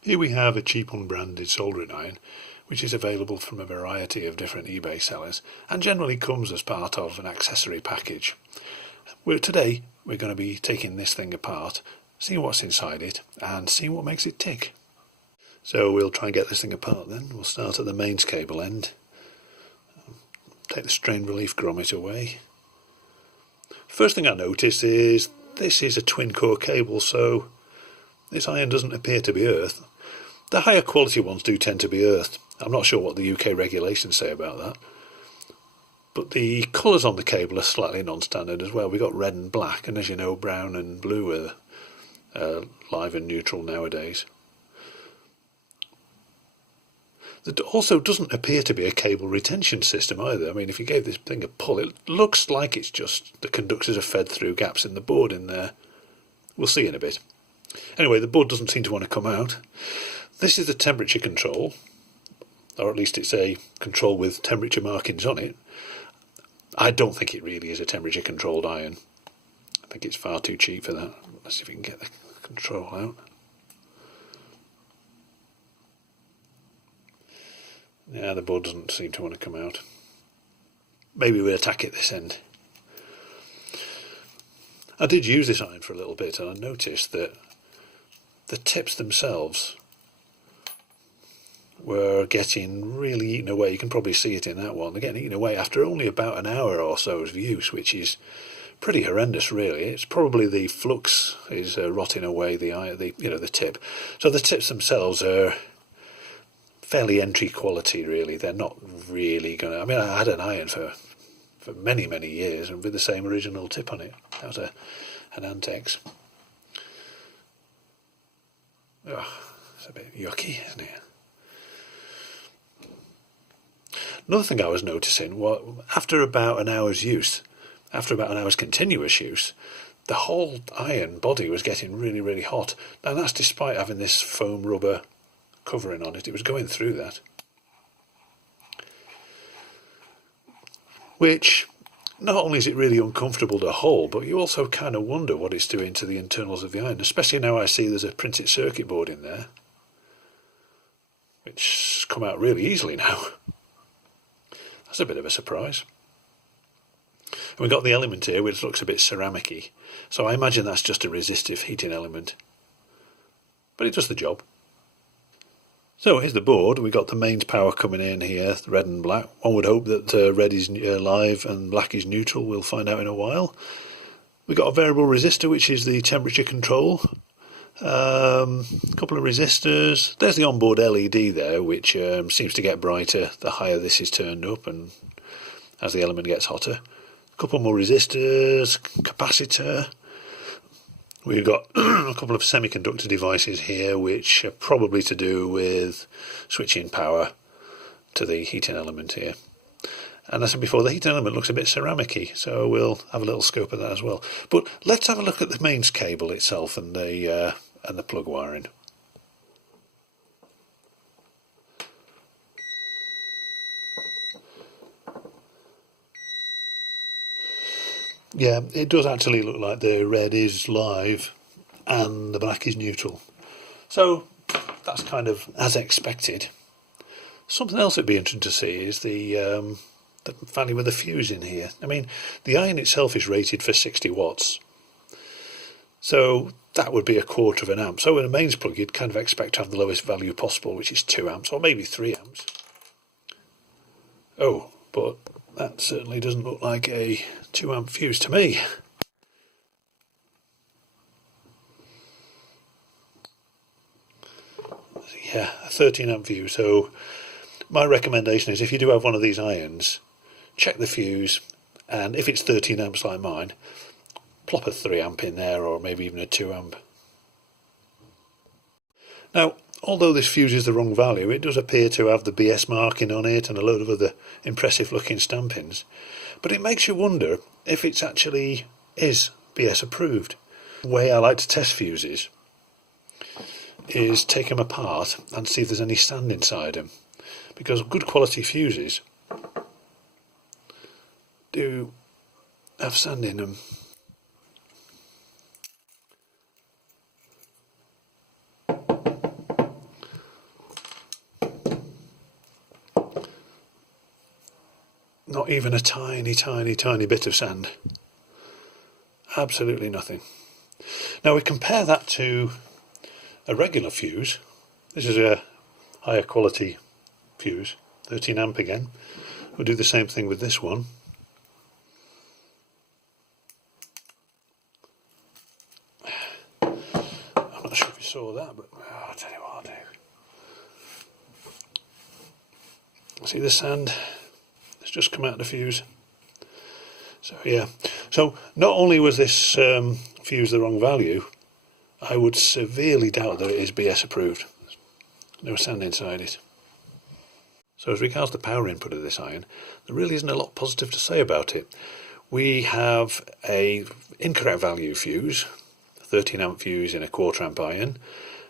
Here we have a cheap unbranded soldering iron, which is available from a variety of different eBay sellers and generally comes as part of an accessory package. Today we're going to be taking this thing apart, seeing what's inside it and seeing what makes it tick. So we'll try and get this thing apart then. We'll start at the mains cable end, take the strain relief grommet away. First thing I notice is this is a twin core cable, so this iron doesn't appear to be earthed. The higher quality ones do tend to be earthed. I'm not sure what the UK regulations say about that. But the colours on the cable are slightly non-standard as well. We've got red and black, and as you know, brown and blue are live and neutral nowadays. There also doesn't appear to be a cable retention system either. I mean, if you gave this thing a pull, it looks like it's just the conductors are fed through gaps in the board in there. We'll see in a bit. Anyway, the board doesn't seem to want to come out. This is the temperature control, or at least it's a control with temperature markings on it. I don't think it really is a temperature controlled iron. I think it's far too cheap for that. Let's see if we can get the control out. Yeah, the board doesn't seem to want to come out. Maybe we attack it this end. I did use this iron for a little bit and I noticed that the tips themselves were getting really eaten away. You can probably see it in that one. They're getting eaten away after only about an hour or so of use, which is pretty horrendous, really. It's probably the flux is rotting away the tip. So the tips themselves are fairly entry quality, really. They're not really going to... I mean, I had an iron for many, many years and with the same original tip on it. That was an Antex. Oh, it's a bit yucky, isn't it? Another thing I was noticing was after about an hour's continuous use, the whole iron body was getting really, really hot. And that's despite having this foam rubber covering on it. It was going through that. Which, not only is it really uncomfortable to hold, but you also kind of wonder what it's doing to the internals of the iron, especially now I see there's a printed circuit board in there, which has come out really easily now. That's a bit of a surprise. And we've got the element here which looks a bit ceramic-y, so I imagine that's just a resistive heating element. But it does the job. So here's the board. We've got the mains power coming in here, red and black. One would hope that red is live and black is neutral. We'll find out in a while. We've got a variable resistor, which is the temperature control. A couple of resistors. There's the onboard LED there, which seems to get brighter the higher this is turned up and as the element gets hotter. A couple more resistors, capacitor. We've got a couple of semiconductor devices here which are probably to do with switching power to the heating element here. And as I said before, the heating element looks a bit ceramic-y, so we'll have a little scope of that as well. But let's have a look at the mains cable itself and the plug wiring. Yeah, it does actually look like the red is live and the black is neutral. So that's kind of as expected. Something else that'd be interesting to see is the value of the fuse in here. I mean, the iron itself is rated for 60 watts. So that would be a quarter of an amp. So in a mains plug, you'd kind of expect to have the lowest value possible, which is 2 amps or maybe 3 amps. Oh, but that certainly doesn't look like a 2 amp fuse to me. Yeah, a 13 amp fuse. So my recommendation is if you do have one of these irons, check the fuse, and if it's 13 amps like mine, plop a 3 amp in there or maybe even a 2 amp. Now, although this fuse is the wrong value, it does appear to have the BS marking on it and a load of other impressive looking stampings. But it makes you wonder if it's actually is BS approved. The way I like to test fuses is take them apart and see if there's any sand inside them. Because good quality fuses do have sand in them. Not even a tiny, tiny, tiny bit of sand. Absolutely nothing. Now we compare that to a regular fuse. This is a higher quality fuse, 13 amp again. We'll do the same thing with this one. I'm not sure if you saw that, but I'll tell you what I'll do. See the sand? It's just come out of the fuse. So yeah, so not only was this fuse the wrong value, I would severely doubt that it is BS approved. No sand inside it. So as regards the power input of this iron, there really isn't a lot positive to say about it. We have a incorrect value fuse, 13 amp fuse in a 1/4 amp iron.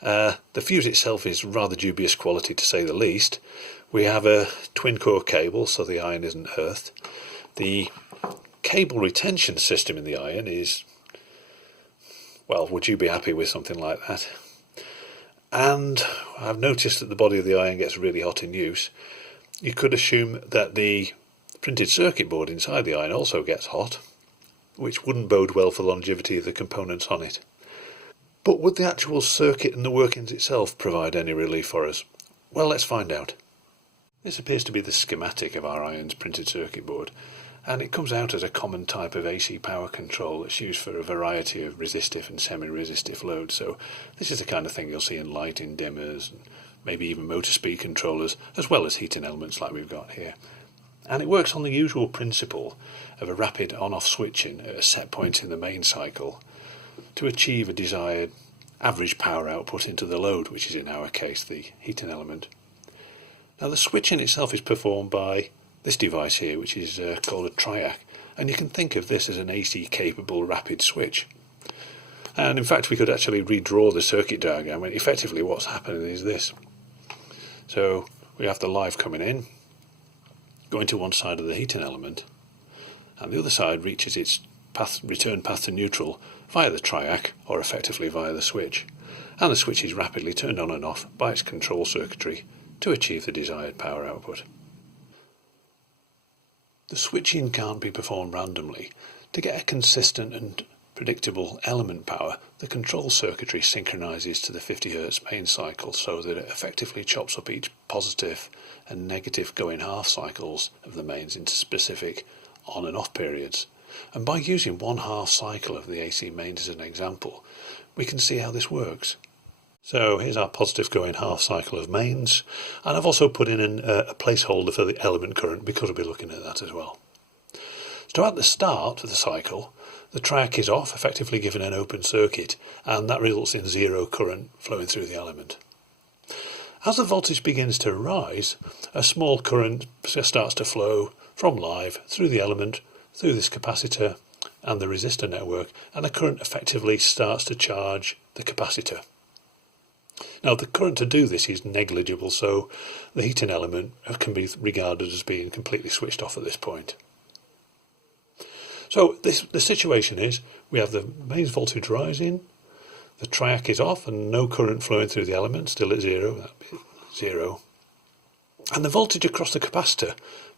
The fuse itself is rather dubious quality to say the least. We have a twin core cable, so the iron isn't earthed. The cable retention system in the iron is, well, would you be happy with something like that? And I've noticed that the body of the iron gets really hot in use. You could assume that the printed circuit board inside the iron also gets hot, which wouldn't bode well for the longevity of the components on it. But would the actual circuit and the workings itself provide any relief for us? Well, let's find out. This appears to be the schematic of our iron's printed circuit board, and it comes out as a common type of AC power control that's used for a variety of resistive and semi-resistive loads. So this is the kind of thing you'll see in lighting dimmers, and maybe even motor speed controllers, as well as heating elements like we've got here. And it works on the usual principle of a rapid on-off switching at a set point in the main cycle to achieve a desired average power output into the load, which is in our case the heating element. Now the switching itself is performed by this device here, which is called a triac, and you can think of this as an AC capable rapid switch. And in fact we could actually redraw the circuit diagram, and effectively what's happening is this. So we have the live coming in, going to one side of the heating element, and the other side reaches its return path to neutral via the triac, or effectively via the switch, and the switch is rapidly turned on and off by its control circuitry to achieve the desired power output. The switching can't be performed randomly. To get a consistent and predictable element power, the control circuitry synchronises to the 50 Hz main cycle so that it effectively chops up each positive and negative going half cycles of the mains into specific on and off periods. And by using 1/2 cycle of the AC mains as an example, we can see how this works. So here's our positive going half cycle of mains, and I've also put in a placeholder for the element current because we'll be looking at that as well. So at the start of the cycle, the triac is off, effectively giving an open circuit, and that results in 0 current flowing through the element. As the voltage begins to rise, a small current starts to flow from live through the element, through this capacitor and the resistor network, and the current effectively starts to charge the capacitor. Now the current to do this is negligible, so the heating element can be regarded as being completely switched off at this point. So the situation is we have the mains voltage rising, the triac is off and no current flowing through the element, still at 0, that'd be 0. And the voltage across the capacitor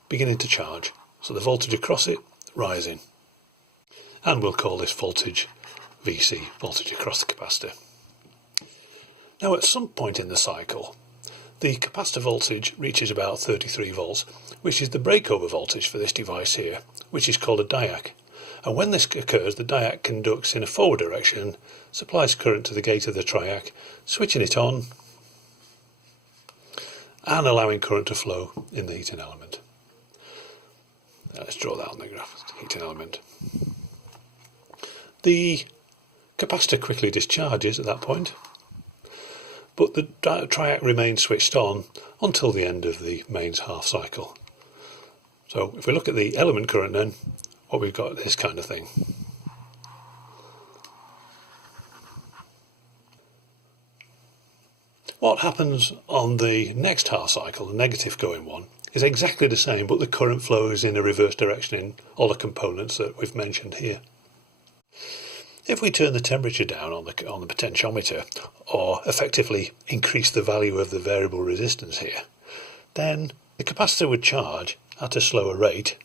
beginning to charge, so the voltage across it rising. And we'll call this voltage VC, voltage across the capacitor. Now at some point in the cycle, the capacitor voltage reaches about 33 volts, which is the breakover voltage for this device here, which is called a diac. And when this occurs, the diac conducts in a forward direction, supplies current to the gate of the triac, switching it on and allowing current to flow in the heating element. Now let's draw that on the graph, heating element. The capacitor quickly discharges at that point, but the triac remains switched on until the end of the mains half cycle. So if we look at the element current then, what we've got is this kind of thing. What happens on the next half cycle, the negative going one, is exactly the same, but the current flows in a reverse direction in all the components that we've mentioned here. If we turn the temperature down on the potentiometer, or effectively increase the value of the variable resistance here, then the capacitor would charge at a slower rate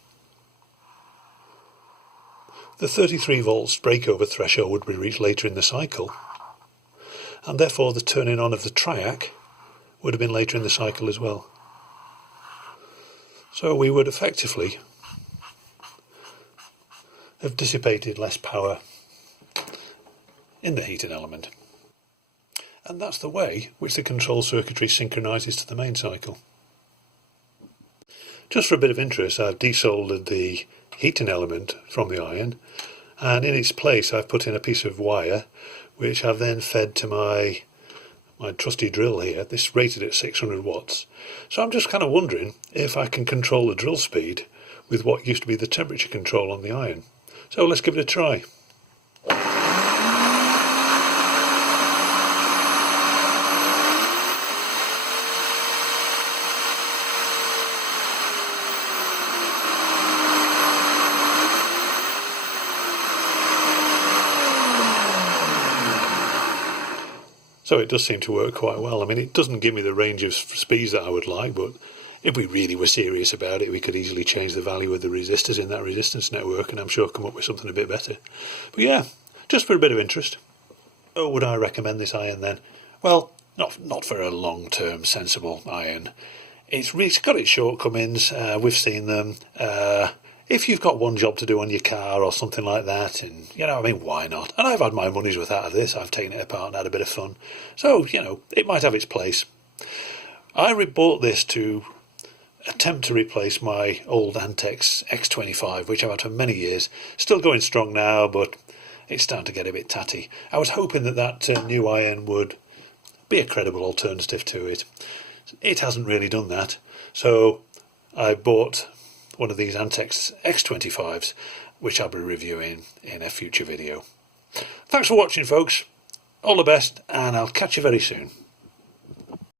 the 33 volts breakover threshold would be reached later in the cycle, and therefore the turning on of the triac would have been later in the cycle as well. So we would effectively have dissipated less power in the heating element. And that's the way which the control circuitry synchronises to the main cycle. Just for a bit of interest, I've desoldered the heating element from the iron, and in its place I've put in a piece of wire which I've then fed to my trusty drill here. This rated at 600 watts. So I'm just kind of wondering if I can control the drill speed with what used to be the temperature control on the iron. So let's give it a try. So it does seem to work quite well. I mean, it doesn't give me the range of speeds that I would like, but if we really were serious about it, we could easily change the value of the resistors in that resistance network, and I'm sure come up with something a bit better. But yeah, just for a bit of interest. So would I recommend this iron then? Well, not for a long-term sensible iron. It's got its shortcomings. We've seen them. If you've got one job to do on your car or something like that, and, I mean, why not? And I've had my money's worth out of this. I've taken it apart and had a bit of fun. So, it might have its place. I bought this to attempt to replace my old Antex X25, which I've had for many years. Still going strong now, but it's starting to get a bit tatty. I was hoping that new iron would be a credible alternative to it. It hasn't really done that. So I bought one of these Antex X25s, which I'll be reviewing in a future video. Thanks for watching, folks. All the best, and I'll catch you very soon.